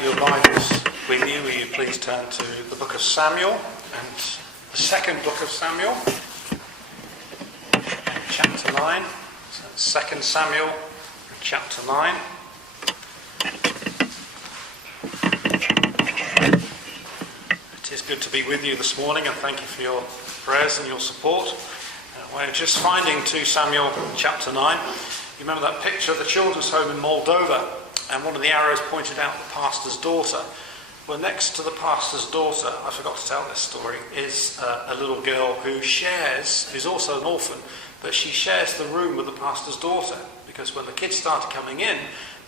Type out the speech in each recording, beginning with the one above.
have your Bibles with you, will you please turn to the book of Samuel and the second book of Samuel, chapter 9. So 2 Samuel, chapter 9. It is good to be with you this morning, and thank you for your prayers and your support. We're just finding 2 Samuel chapter 9. You remember that picture of the children's home in Moldova, and one of the arrows pointed out the pastor's daughter. Well, next to the pastor's daughter, I forgot to tell this story, is a little girl who's also an orphan, but she shares the room with the pastor's daughter, because when the kids started coming in,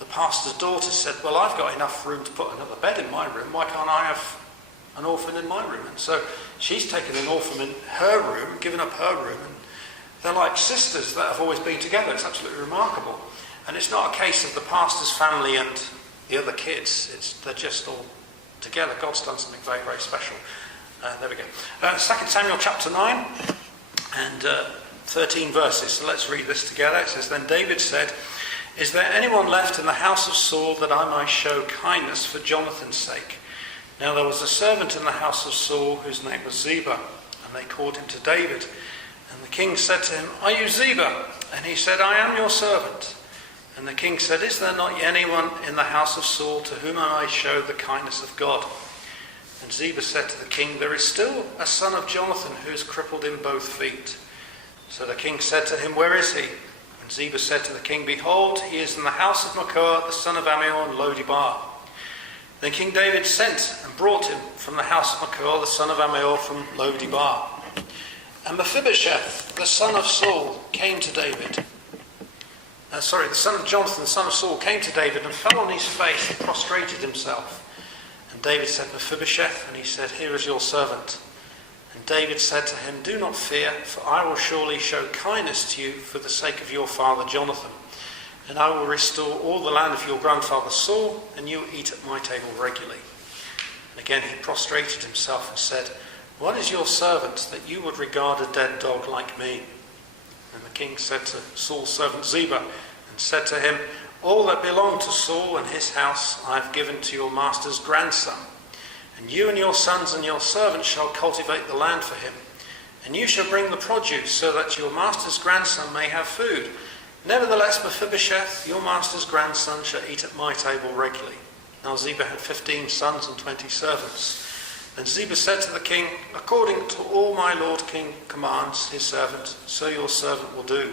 the pastor's daughter said, well, I've got enough room to put another bed in my room, why can't I have an orphan in my room? And so she's taken an orphan in her room, given up her room, and they're like sisters that have always been together. It's absolutely remarkable. And it's not a case of the pastor's family and the other kids. They're just all together. God's done something very, very special. There we go. 2 Samuel chapter 9 and 13 verses. So let's read this together. It says, Then David said, Is there anyone left in the house of Saul that I might show kindness for Jonathan's sake? Now there was a servant in the house of Saul whose name was Ziba, and they called him to David. And the king said to him, Are you Ziba? And he said, I am your servant. And the king said, Is there not anyone in the house of Saul to whom I may show the kindness of God? And Ziba said to the king, There is still a son of Jonathan who is crippled in both feet. So the king said to him, Where is he? And Ziba said to the king, Behold, he is in the house of Machir, the son of Ammiel, in Lo-debar. Then King David sent and brought him from the house of Machir, the son of Ammiel, from Lo-debar. And Mephibosheth, the son of Saul, came to David. The son of Jonathan, the son of Saul, came to David and fell on his face and prostrated himself. And David said, Mephibosheth, and he said, Here is your servant. And David said to him, Do not fear, for I will surely show kindness to you for the sake of your father Jonathan. And I will restore all the land of your grandfather Saul, and you will eat at my table regularly. And again he prostrated himself and said, What is your servant that you would regard a dead dog like me? And the king said to Saul's servant Ziba, and said to him, All that belonged to Saul and his house I have given to your master's grandson. And you and your sons and your servants shall cultivate the land for him. And you shall bring the produce, so that your master's grandson may have food. Nevertheless, Mephibosheth, your master's grandson, shall eat at my table regularly. Now Ziba had 15 sons and 20 servants. And Ziba said to the king, According to all my lord king commands his servant, so your servant will do.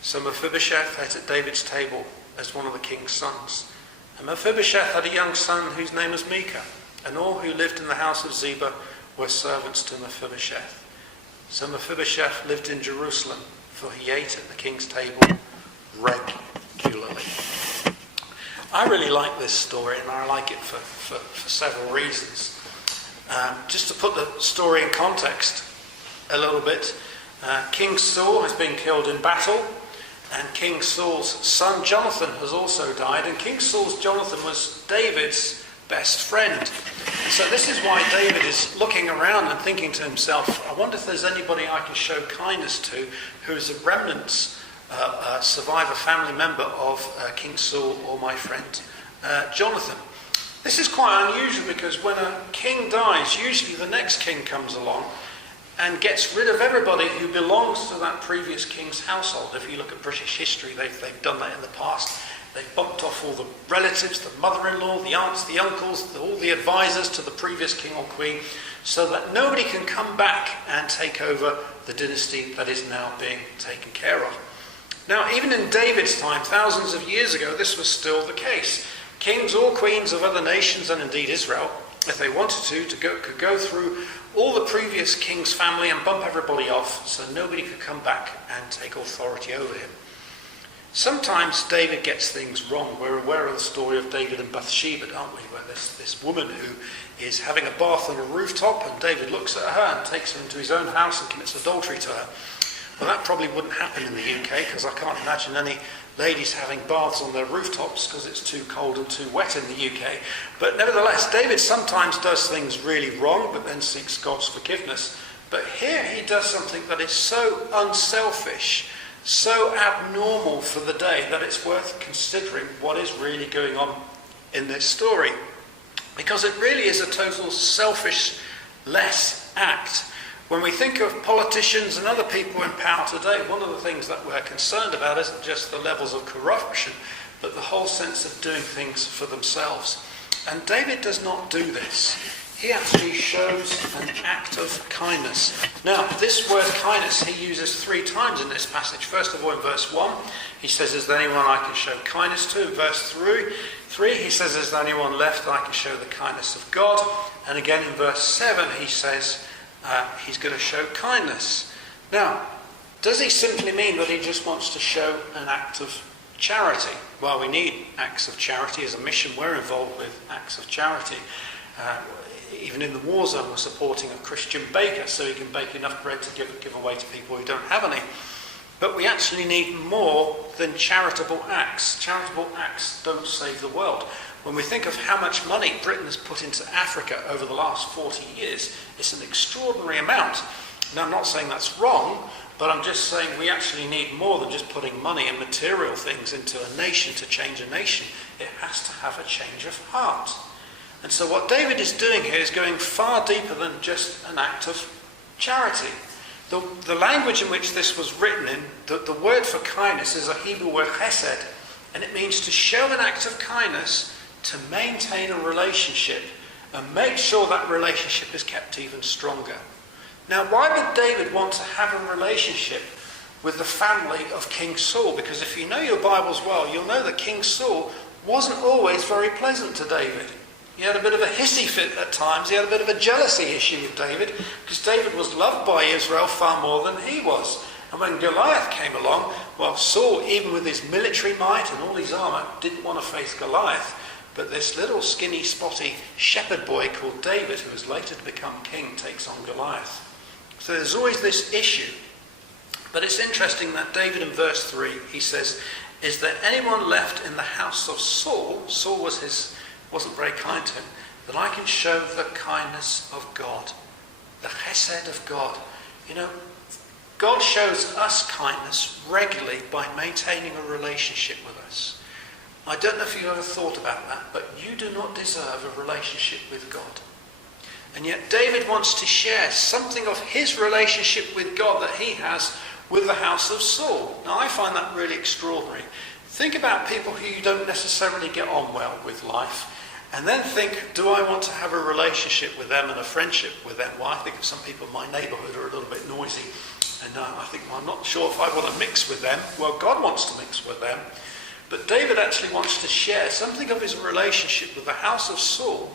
So Mephibosheth ate at David's table as one of the king's sons. And Mephibosheth had a young son whose name was Micah, and all who lived in the house of Ziba were servants to Mephibosheth. So Mephibosheth lived in Jerusalem, for he ate at the king's table regularly. I really like this story, and I like it for several reasons. Just to put the story in context a little bit, King Saul has been killed in battle, and King Saul's son Jonathan has also died, and King Saul's Jonathan was David's best friend. And so this is why David is looking around and thinking to himself, I wonder if there's anybody I can show kindness to who is a remnant survivor family member of King Saul or my friend Jonathan. This is quite unusual because when a king dies, usually the next king comes along and gets rid of everybody who belongs to that previous king's household. If you look at British history, they've done that in the past. They've bumped off all the relatives, the mother-in-law, the aunts, the uncles, all the advisors to the previous king or queen, so that nobody can come back and take over the dynasty that is now being taken care of. Now, even in David's time, thousands of years ago, this was still the case. Kings or queens of other nations, and indeed Israel, if they wanted could go through all the previous king's family and bump everybody off so nobody could come back and take authority over him. Sometimes David gets things wrong. We're aware of the story of David and Bathsheba, aren't we? Where there's this woman who is having a bath on a rooftop, and David looks at her and takes her into his own house and commits adultery to her. Well, that probably wouldn't happen in the UK, because I can't imagine any ladies having baths on their rooftops because it's too cold and too wet in the UK. But nevertheless, David sometimes does things really wrong, but then seeks God's forgiveness. But here he does something that is so unselfish, so abnormal for the day, that it's worth considering what is really going on in this story. because it really is a total selfish-less act. When we think of politicians and other people in power today, one of the things that we're concerned about isn't just the levels of corruption, but the whole sense of doing things for themselves. And David does not do this. He actually shows an act of kindness. Now, this word kindness he uses 3 times in this passage. First of all, in verse 1, he says, is there anyone I can show kindness to? In verse 3, he says, is there anyone left that I can show the kindness of God? And again in verse 7, he says, he's going to show kindness. Now, does he simply mean that he just wants to show an act of charity? Well, we need acts of charity. As a mission, we're involved with acts of charity. Even in the war zone, we're supporting a Christian baker so he can bake enough bread to give away to people who don't have any. But we actually need more than charitable acts. Charitable acts don't save the world. When we think of how much money Britain has put into Africa over the last 40 years, it's an extraordinary amount. Now, I'm not saying that's wrong, but I'm just saying we actually need more than just putting money and material things into a nation to change a nation. It has to have a change of heart. And so what David is doing here is going far deeper than just an act of charity. The language in which this was written in, the word for kindness is a Hebrew word chesed, and it means to show an act of kindness to maintain a relationship and make sure that relationship is kept even stronger. Now, why would David want to have a relationship with the family of King Saul? Because if you know your Bibles well, you'll know that King Saul wasn't always very pleasant to David. He had a bit of a hissy fit at times. He had a bit of a jealousy issue with David, because David was loved by Israel far more than he was. And when Goliath came along, well, Saul, even with his military might and all his armour, didn't want to face Goliath. But this little skinny, spotty shepherd boy called David, who was later to become king, takes on Goliath. So there's always this issue. But it's interesting that David in verse 3, he says, is there anyone left in the house of Saul? Saul wasn't very kind to him, that I can show the kindness of God, the chesed of God. You know, God shows us kindness regularly by maintaining a relationship with us. I don't know if you've ever thought about that, but you do not deserve a relationship with God. And yet David wants to share something of his relationship with God that he has with the house of Saul. Now, I find that really extraordinary. Think about people who you don't necessarily get on well with life, and then think, do I want to have a relationship with them and a friendship with them? Well, I think of some people in my neighbourhood who are a little bit noisy, and I think, well, I'm not sure if I want to mix with them. Well, God wants to mix with them. But David actually wants to share something of his relationship with the house of Saul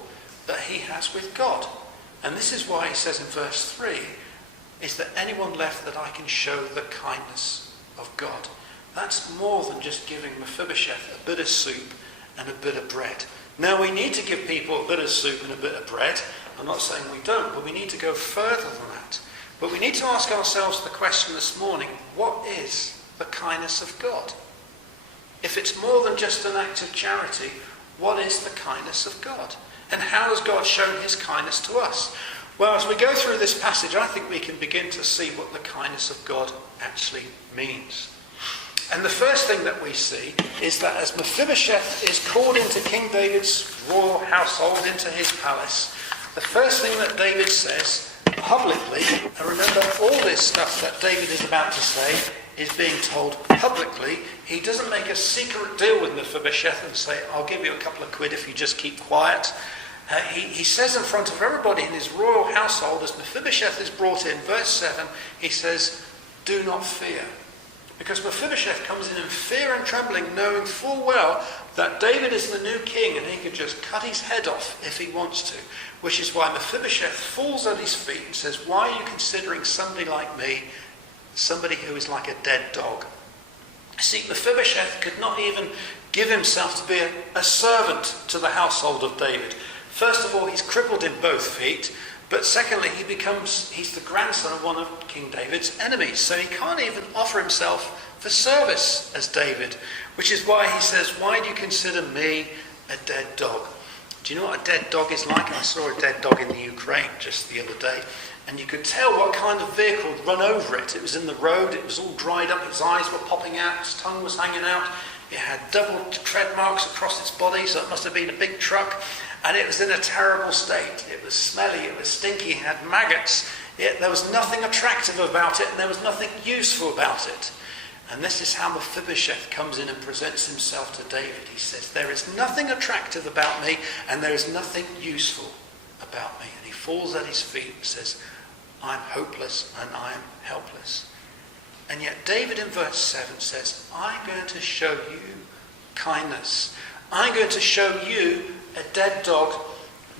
that he has with God. And this is why he says in verse 3, is there anyone left that I can show the kindness of God? That's more than just giving Mephibosheth a bit of soup and a bit of bread. Now, we need to give people a bit of soup and a bit of bread. I'm not saying we don't, but we need to go further than that. But we need to ask ourselves the question this morning, what is the kindness of God? If it's more than just an act of charity, what is the kindness of God? And how has God shown his kindness to us? Well, as we go through this passage, I think we can begin to see what the kindness of God actually means. And the first thing that we see is that as Mephibosheth is called into King David's royal household, into his palace, the first thing that David says publicly, and remember all this stuff that David is about to say is being told publicly. He doesn't make a secret deal with Mephibosheth and say, I'll give you a couple of quid if you just keep quiet. He says in front of everybody in his royal household, as Mephibosheth is brought in, verse 7, he says, do not fear. Because Mephibosheth comes in fear and trembling, knowing full well that David is the new king and he could just cut his head off if he wants to. Which is why Mephibosheth falls at his feet and says, why are you considering somebody like me, somebody who is like a dead dog? See, Mephibosheth could not even give himself to be a servant to the household of David. First of all, he's crippled in both feet. But secondly, he's the grandson of one of King David's enemies. So he can't even offer himself for service as David. Which is why he says, why do you consider me a dead dog? Do you know what a dead dog is like? I saw a dead dog in the Ukraine just the other day. And you could tell what kind of vehicle had run over it. It was in the road, it was all dried up, its eyes were popping out, its tongue was hanging out. It had double tread marks across its body, so it must have been a big truck. And it was in a terrible state. It was smelly, it was stinky, it had maggots. There was nothing attractive about it, and there was nothing useful about it. And this is how Mephibosheth comes in and presents himself to David. He says, there is nothing attractive about me, and there is nothing useful about me. And he falls at his feet and says, I'm hopeless and I am helpless. And yet David in verse 7 says, I'm going to show you kindness. I'm going to show you, a dead dog,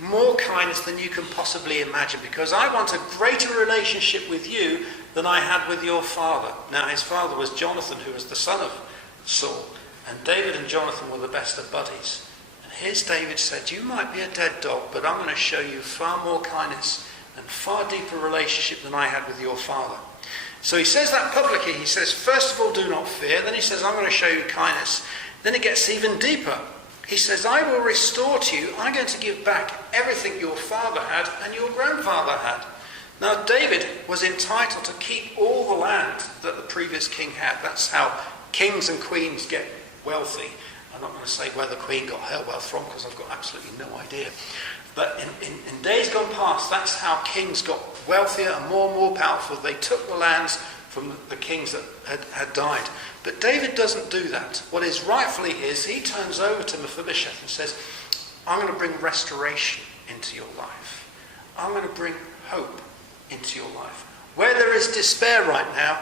more kindness than you can possibly imagine, because I want a greater relationship with you than I had with your father. Now his father was Jonathan, who was the son of Saul, and David and Jonathan were the best of buddies. And here's David said, you might be a dead dog, but I'm going to show you far more kindness and far deeper relationship than I had with your father. So he says that publicly. He says, first of all, do not fear. Then he says, I'm going to show you kindness. Then it gets even deeper. He says, I will restore to you, I'm going to give back everything your father had and your grandfather had. Now David was entitled to keep all the land that the previous king had. That's how kings and queens get wealthy. I'm not going to say where the queen got her wealth from, because I've got absolutely no idea. But in days gone past, that's how kings got wealthier and more powerful. They took the lands from the kings that had died. But David doesn't do that. What is rightfully his, he turns over to Mephibosheth and says, I'm going to bring restoration into your life. I'm going to bring hope into your life. Where there is despair right now,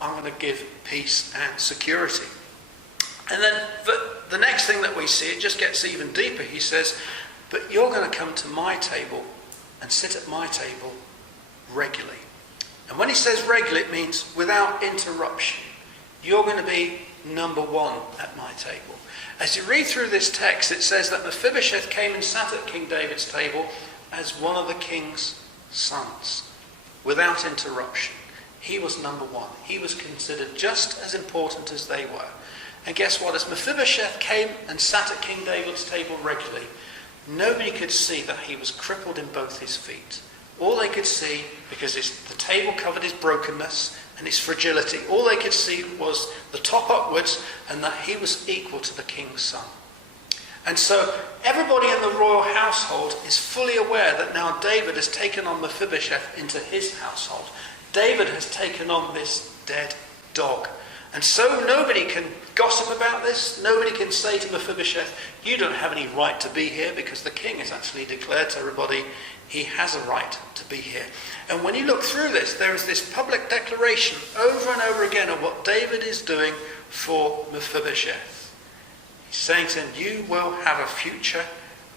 I'm going to give peace and security. And then the next thing that we see, it just gets even deeper. He says, but you're going to come to my table and sit at my table regularly. And when he says regularly, it means without interruption. You're going to be number one at my table. As you read through this text, it says that Mephibosheth came and sat at King David's table as one of the king's sons, without interruption. He was number one. He was considered just as important as they were. And guess what? As Mephibosheth came and sat at King David's table regularly, nobody could see that he was crippled in both his feet. All they could see, because the table covered his brokenness and his fragility, all they could see was the top upwards, and that he was equal to the king's son. And so everybody in the royal household is fully aware that now David has taken on Mephibosheth into his household. David has taken on this dead dog. And so nobody can gossip about this. Nobody can say to Mephibosheth, you don't have any right to be here, because the king has actually declared to everybody he has a right to be here. And when you look through this, there is this public declaration over and over again of what David is doing for Mephibosheth. He's saying to him, you will have a future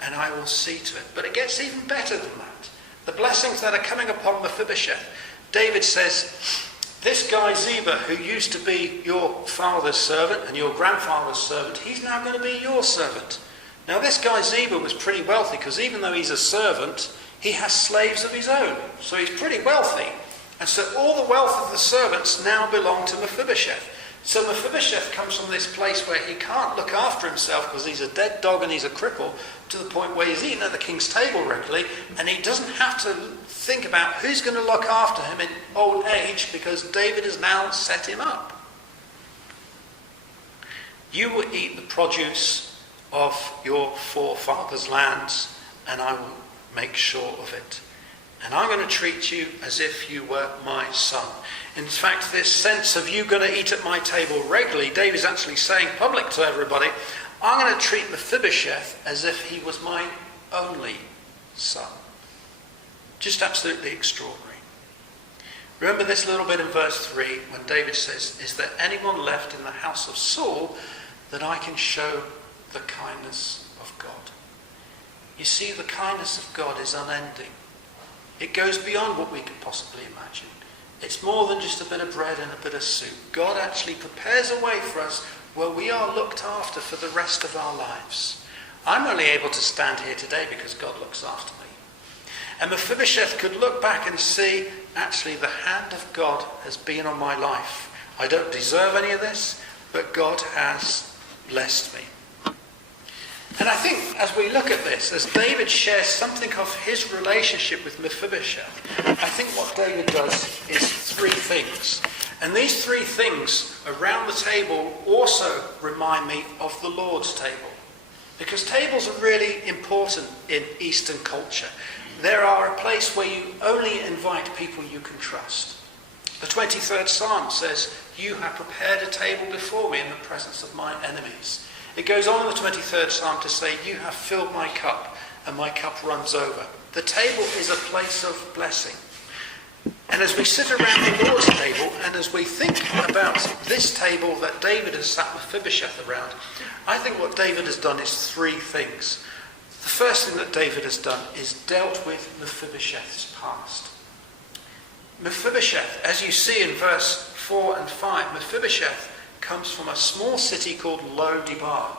and I will see to it. But it gets even better than that. The blessings that are coming upon Mephibosheth, David says, this guy Ziba, who used to be your father's servant and your grandfather's servant, he's now going to be your servant. Now this guy Ziba was pretty wealthy, because even though he's a servant, he has slaves of his own. So he's pretty wealthy. And so all the wealth of the servants now belong to Mephibosheth. So Mephibosheth comes from this place where he can't look after himself because he's a dead dog and he's a cripple, to the point where he's eating at the king's table regularly, and he doesn't have to think about who's going to look after him in old age, because David has now set him up. You will eat the produce of your forefathers' lands, and I will make sure of it. And I'm going to treat you as if you were my son. In fact, this sense of you going to eat at my table regularly, David's actually saying public to everybody, I'm going to treat Mephibosheth as if he was my only son. Just absolutely extraordinary. Remember this little bit in verse 3 when David says, is there anyone left in the house of Saul that I can show the kindness of God? You see, the kindness of God is unending. It goes beyond what we could possibly imagine. It's more than just a bit of bread and a bit of soup. God actually prepares a way for us where we are looked after for the rest of our lives. I'm only able to stand here today because God looks after me. And Mephibosheth could look back and see, actually, the hand of God has been on my life. I don't deserve any of this, but God has blessed me. And I think as we look at this, as David shares something of his relationship with Mephibosheth, I think what David does is three things. And these three things around the table also remind me of the Lord's table. Because tables are really important in Eastern culture. They are a place where you only invite people you can trust. The 23rd Psalm says, "You have prepared a table before me in the presence of my enemies." It goes on in the 23rd Psalm to say, "You have filled my cup, and my cup runs over." The table is a place of blessing. And as we sit around the Lord's table, and as we think about this table that David has sat Mephibosheth around, I think what David has done is three things. The first thing that David has done is dealt with Mephibosheth's past. Mephibosheth, as you see in verse 4 and 5, Mephibosheth comes from a small city called Lo-debar.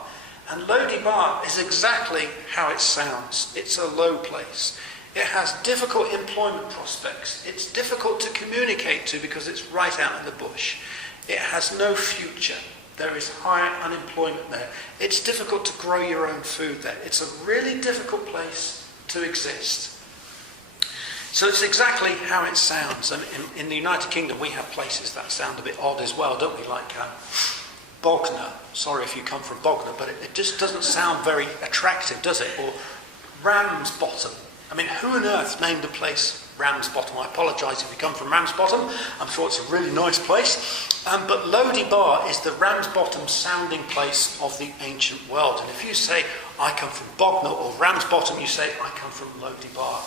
And Lo-debar is exactly how it sounds. It's a low place. It has difficult employment prospects. It's difficult to communicate to because it's right out in the bush. It has no future. There is high unemployment there. It's difficult to grow your own food there. It's a really difficult place to exist. So it's exactly how it sounds. And in the United Kingdom, we have places that sound a bit odd as well, don't we? Like Bognor. Sorry if you come from Bognor, but it just doesn't sound very attractive, does it? Or Ramsbottom. I mean, who on earth named a place Ramsbottom? I apologise if you come from Ramsbottom. I'm sure it's a really nice place. But Lo-debar is the Ramsbottom sounding place of the ancient world. And if you say, "I come from Bognor" or Ramsbottom, you say, "I come from Lo-debar."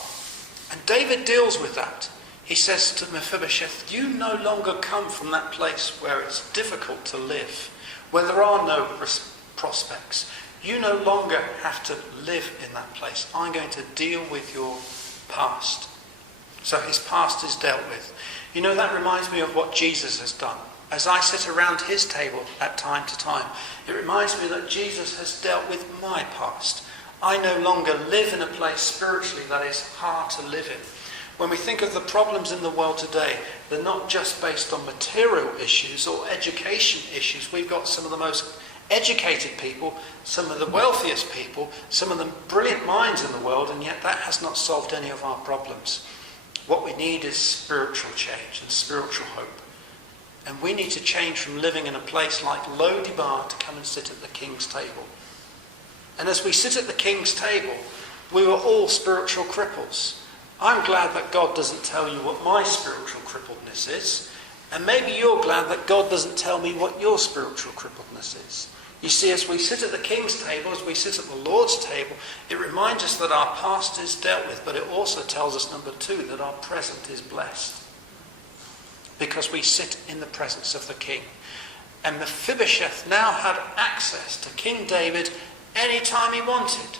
And David deals with that. He says to Mephibosheth, "You no longer come from that place where it's difficult to live, where there are no prospects. You no longer have to live in that place. I'm going to deal with your past." So his past is dealt with. You know, that reminds me of what Jesus has done. As I sit around his table at time to time, it reminds me that Jesus has dealt with my past. I no longer live in a place spiritually that is hard to live in. When we think of the problems in the world today, they're not just based on material issues or education issues. We've got some of the most educated people, some of the wealthiest people, some of the brilliant minds in the world, and yet that has not solved any of our problems. What we need is spiritual change and spiritual hope. And we need to change from living in a place like Lo-debar to come and sit at the King's table. And as we sit at the King's table, we were all spiritual cripples. I'm glad that God doesn't tell you what my spiritual crippledness is. And maybe you're glad that God doesn't tell me what your spiritual crippledness is. You see, as we sit at the King's table, as we sit at the Lord's table, it reminds us that our past is dealt with, but it also tells us, number two, that our present is blessed. Because we sit in the presence of the King. And Mephibosheth now had access to King David any time he wanted.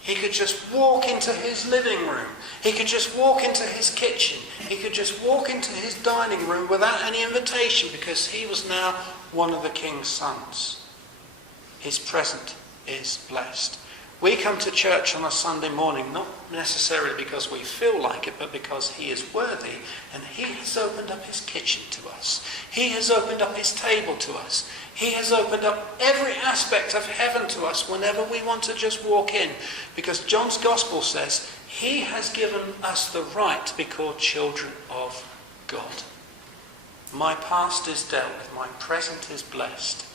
He could just walk into his living room. He could just walk into his kitchen. He could just walk into his dining room without any invitation because he was now one of the king's sons. His present is blessed. We come to church on a Sunday morning not necessarily because we feel like it, but because he is worthy and he has opened up his kitchen to us. He has opened up his table to us. He has opened up every aspect of heaven to us whenever we want to just walk in. Because John's Gospel says he has given us the right to be called children of God. My past is dealt with. My present is blessed.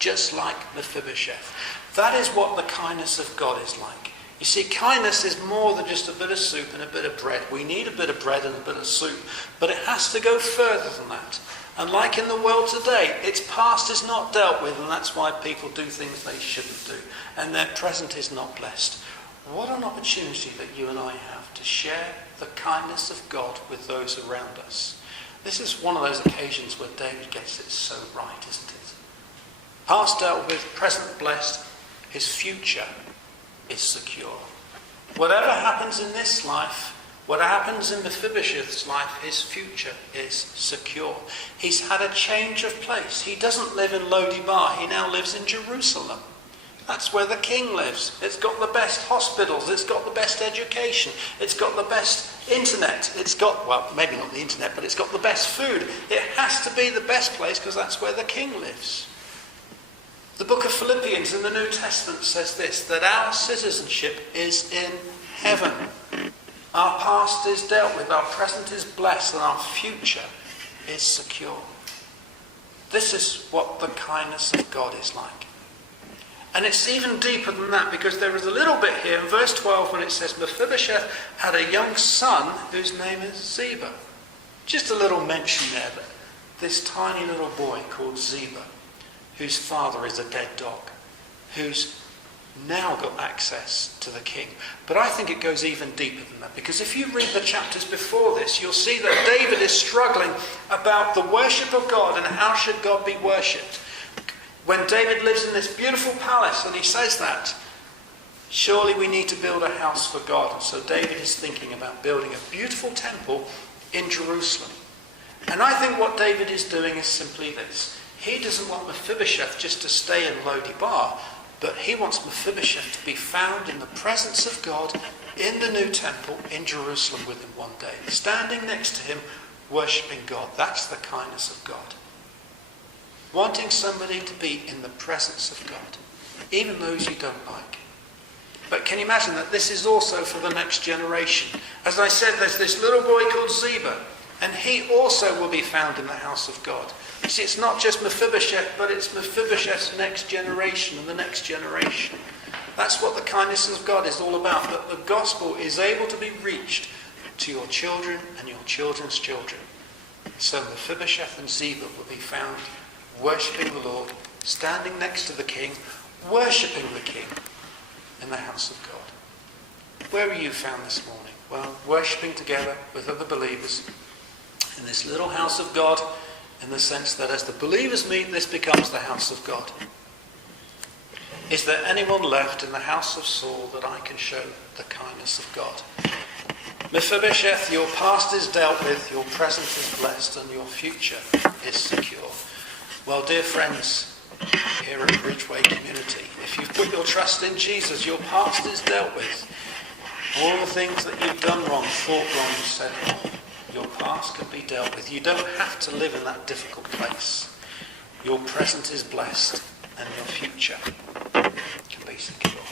Just like Mephibosheth. That is what the kindness of God is like. You see, kindness is more than just a bit of soup and a bit of bread. We need a bit of bread and a bit of soup. But it has to go further than that. And like in the world today, its past is not dealt with, and that's why people do things they shouldn't do. And their present is not blessed. What an opportunity that you and I have to share the kindness of God with those around us. This is one of those occasions where David gets it so right, isn't it? Past dealt with, present blessed, his future is secure. Whatever happens in this life, what happens in Mephibosheth's life, his future is secure. He's had a change of place. He doesn't live in Lo-debar. He now lives in Jerusalem. That's where the king lives. It's got the best hospitals. It's got the best education. It's got the best internet. It's got, well, maybe not the internet, but it's got the best food. It has to be the best place because that's where the king lives. The book of Philippians in the New Testament says this, that our citizenship is in heaven. Our past is dealt with, our present is blessed, and our future is secure. this is what the kindness of God is like. And it's even deeper than that, because there is a little bit here in verse 12 when it says Mephibosheth had a young son whose name is Ziba. Just a little mention there, that this tiny little boy called Ziba, whose father is a dead dog, who's now got access to the king. But I think it goes even deeper than that, because if you read the chapters before this, you'll see that David is struggling about the worship of God and how should God be worshipped. When David lives in this beautiful palace and he says that, surely we need to build a house for God. And so David is thinking about building a beautiful temple in Jerusalem. And I think what David is doing is simply this. He doesn't want Mephibosheth just to stay in Lo-debar, but he wants Mephibosheth to be found in the presence of God in the new temple in Jerusalem with him one day, standing next to him, worshipping God. That's the kindness of God. Wanting somebody to be in the presence of God, even those you don't like. But can you imagine that this is also for the next generation? As I said, there's this little boy called Ziba, and he also will be found in the house of God. You see, it's not just Mephibosheth, but it's Mephibosheth's next generation and the next generation. That's what the kindness of God is all about, that the gospel is able to be reached to your children and your children's children. So Mephibosheth and Ziba will be found worshipping the Lord, standing next to the king, worshipping the king in the house of God. Where are you found this morning? Well, worshipping together with other believers in this little house of God, in the sense that as the believers meet, this becomes the house of God. Is there anyone left in the house of Saul that I can show the kindness of God? Mephibosheth, your past is dealt with, your present is blessed, and your future is secure. Well, dear friends, here at Ridgeway Community, if you've put your trust in Jesus, your past is dealt with. All the things that you've done wrong, thought wrong, said wrong, your past can be dealt with. You don't have to live in that difficult place. Your present is blessed, and your future can be secure.